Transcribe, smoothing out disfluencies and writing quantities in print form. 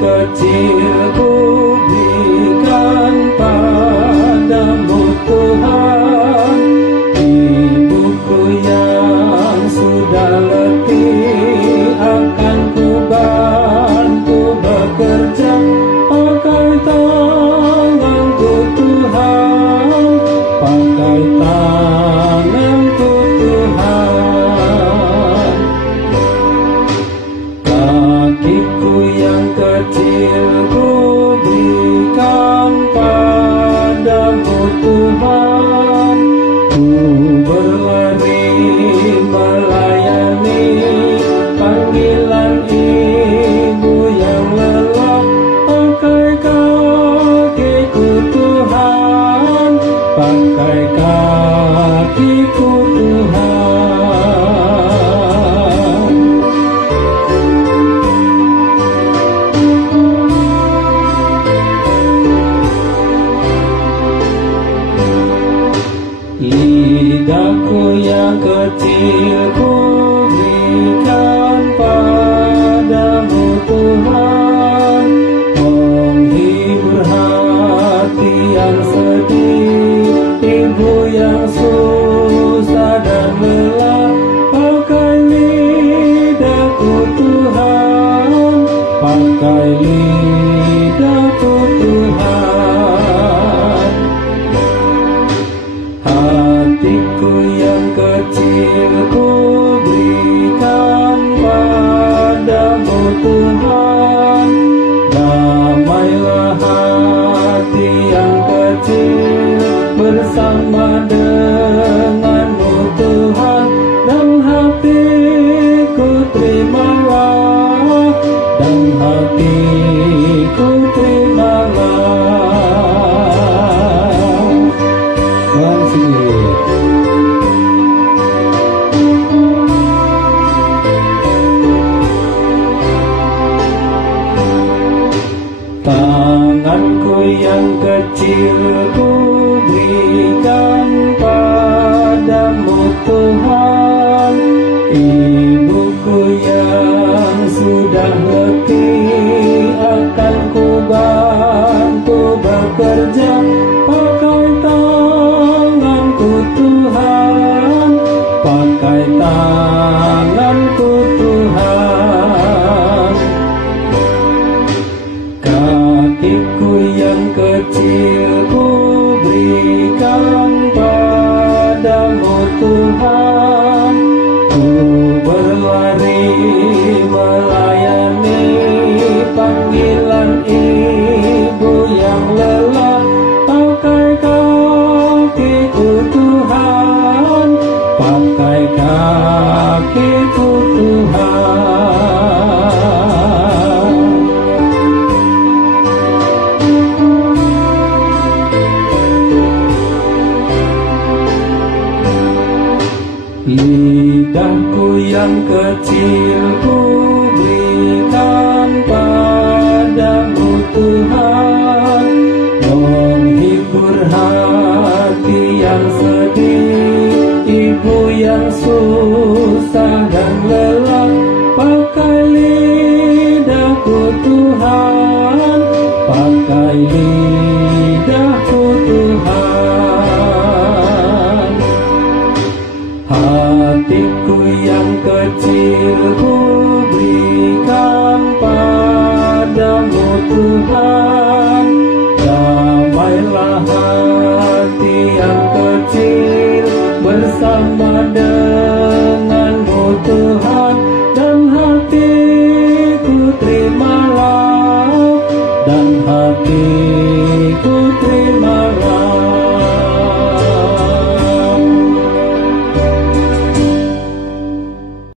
kecil ku berikan padamu Tuhan. Ibuku yang sudah letih akan ku bantu bekerja. Pakai tanganku Tuhan, pakai tanganku Tuhan. Kakiku yang kecil ku berikan padamu Tuhan. Ku berlari melayani panggilan ibu yang lelah. Pakai kakiku Tuhan, pakai kakiku Tuhan. Lidahku yang kecil ku berikan padamu Tuhan. Menghibur hati yang sedih, ibu yang susah dan lelah. Pakai lidahku Tuhan, pakai lidahku Tuhan. Hatiku yang kecil ku berikan padamu Tuhan. Damailah hati yang kecil bersama denganmu Tuhan. Dan hatiku terimalah, dan hatiku terimalah. Tanganku yang kecil ku berikan padamu Tuhan. Ibuku yang sudah letih akan ku bantu bekerja. Pakai tanganku Tuhan, pakai tanganku Tuhan. Kakiku yang kecil ku berikan padamu Tuhan. Ku berlari melayani panggilan ibu yang lelah. Pakai kakiku Tuhan, pakai kakiku Tuhan. Lidahku yang kecil ku berikan padamu Tuhan. Menghibur hati yang sedih, ibu yang susah dan lelah. Pakai lidahku Tuhan, pakai lidahku Tuhan. Hatiku yang kecil ku berikan padamu Tuhan. Damailah hati yang kecil bersama denganmu Tuhan. Dan hatiku terimalah, dan hati